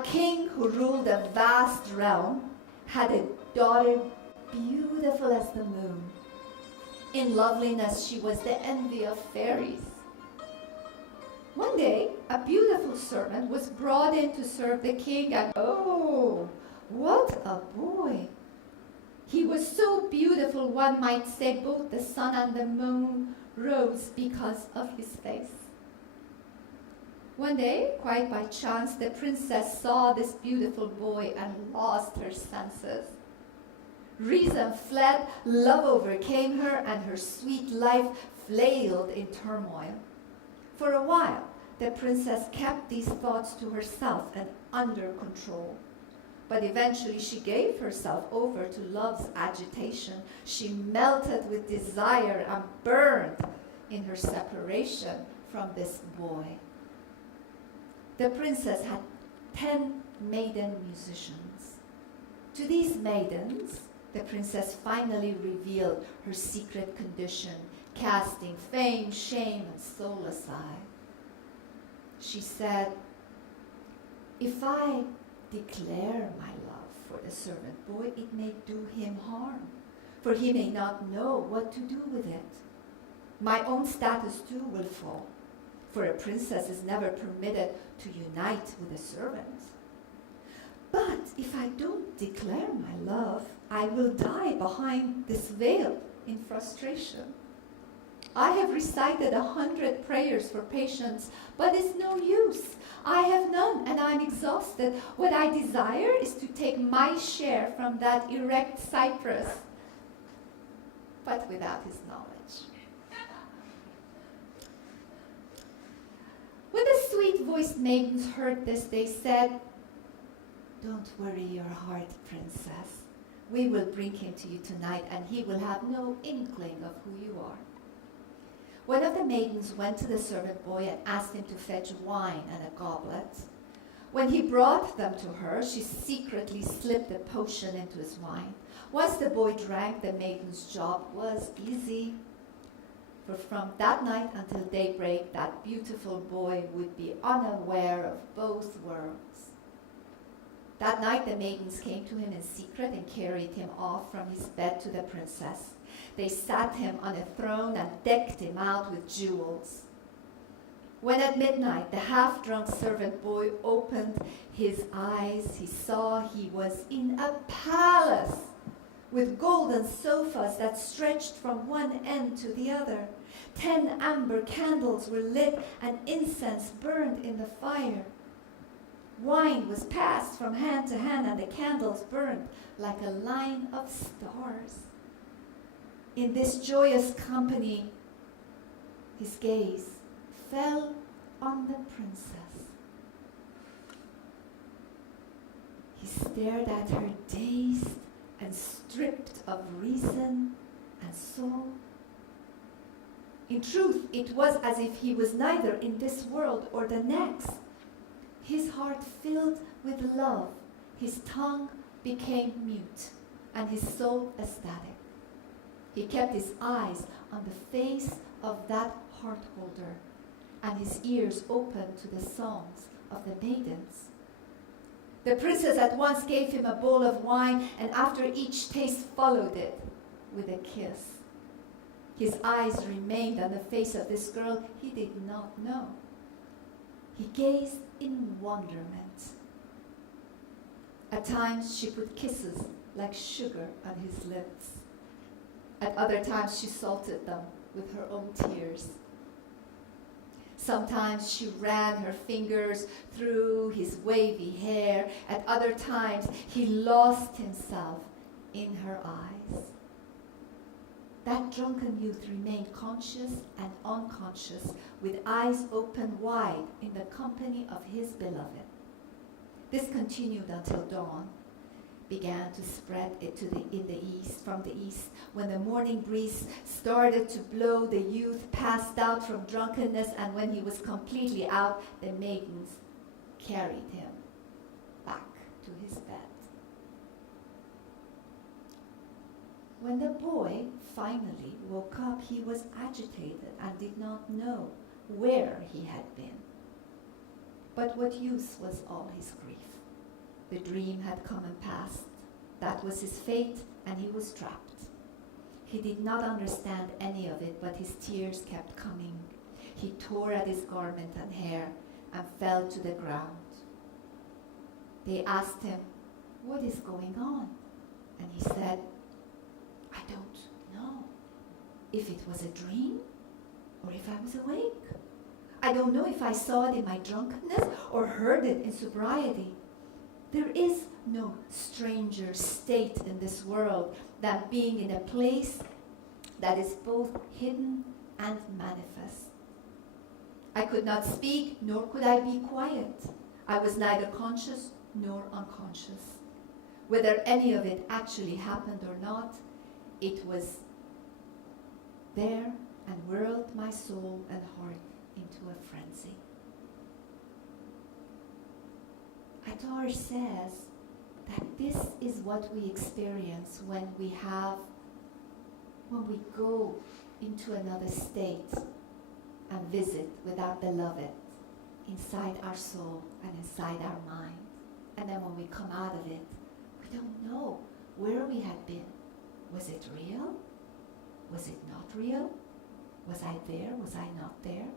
A king who ruled a vast realm had a daughter beautiful as the moon. In loveliness, she was the envy of fairies. One day, a beautiful servant was brought in to serve the king, and oh, what a boy! He was so beautiful, one might say both the sun and the moon rose because of his face. One day, quite by chance, the princess saw this beautiful boy and lost her senses. Reason fled, love overcame her, and her sweet life flailed in turmoil. For a while, the princess kept these thoughts to herself and under control. But eventually she gave herself over to love's agitation. She melted with desire and burned in her separation from this boy. The princess had 10 maiden musicians. To these maidens, the princess finally revealed her secret condition, casting fame, shame, and soul aside. She said, "If I declare my love for the servant boy, it may do him harm, for he may not know what to do with it. My own status too will fall, for a princess is never permitted to unite with a servant. But if I don't declare my love, I will die behind this veil in frustration. I have recited 100 prayers for patience, but it's no use. I have none, and I'm exhausted. What I desire is to take my share from that erect cypress," but without his knowledge. When the sweet-voiced maidens heard this, they said, "Don't worry your heart, princess. We will bring him to you tonight, and he will have no inkling of who you are." One of the maidens went to the servant boy and asked him to fetch wine and a goblet. When he brought them to her, she secretly slipped a potion into his wine. Once the boy drank, the maiden's job was easy. For from that night until daybreak, that beautiful boy would be unaware of both worlds. That night the maidens came to him in secret and carried him off from his bed to the princess. They sat him on a throne and decked him out with jewels. When at midnight the half-drunk servant boy opened his eyes, he saw he was in a palace with golden sofas that stretched from one end to the other. 10 amber candles were lit and incense burned in the fire. Wine was passed from hand to hand, and the candles burned like a line of stars. In this joyous company, his gaze fell on the princess. He stared at her dazed and stripped of reason and soul. In truth, it was as if he was neither in this world or the next. His heart filled with love, his tongue became mute, and his soul ecstatic. He kept his eyes on the face of that heart holder, and his ears open to the songs of the maidens. The princess at once gave him a bowl of wine, and after each taste followed it with a kiss. His eyes remained on the face of this girl he did not know. He gazed in wonderment. At times she put kisses like sugar on his lips. At other times she salted them with her own tears. Sometimes she ran her fingers through his wavy hair. At other times he lost himself in her eyes. That drunken youth remained conscious and unconscious, with eyes open wide in the company of his beloved. This continued until dawn began to spread from the east. When the morning breeze started to blow, the youth passed out from drunkenness, and when he was completely out, the maidens carried him back to his bed. When the boy finally woke up, he was agitated and did not know where he had been. But what use was all his grief? The dream had come and passed. That was his fate, and he was trapped. He did not understand any of it, but his tears kept coming. He tore at his garment and hair and fell to the ground. They asked him, "What is going on?" And he said, "I don't know if it was a dream or if I was awake. I don't know if I saw it in my drunkenness or heard it in sobriety. There is no stranger state in this world than being in a place that is both hidden and manifest. I could not speak, nor could I be quiet. I was neither conscious nor unconscious. Whether any of it actually happened or not, it was there and whirled my soul and heart into a frenzy." Attar says that this is what we experience when we go into another state and visit with our beloved inside our soul and inside our mind. And then when we come out of it, we don't know where we had been. Was it real? Was it not real? Was I there? Was I not there?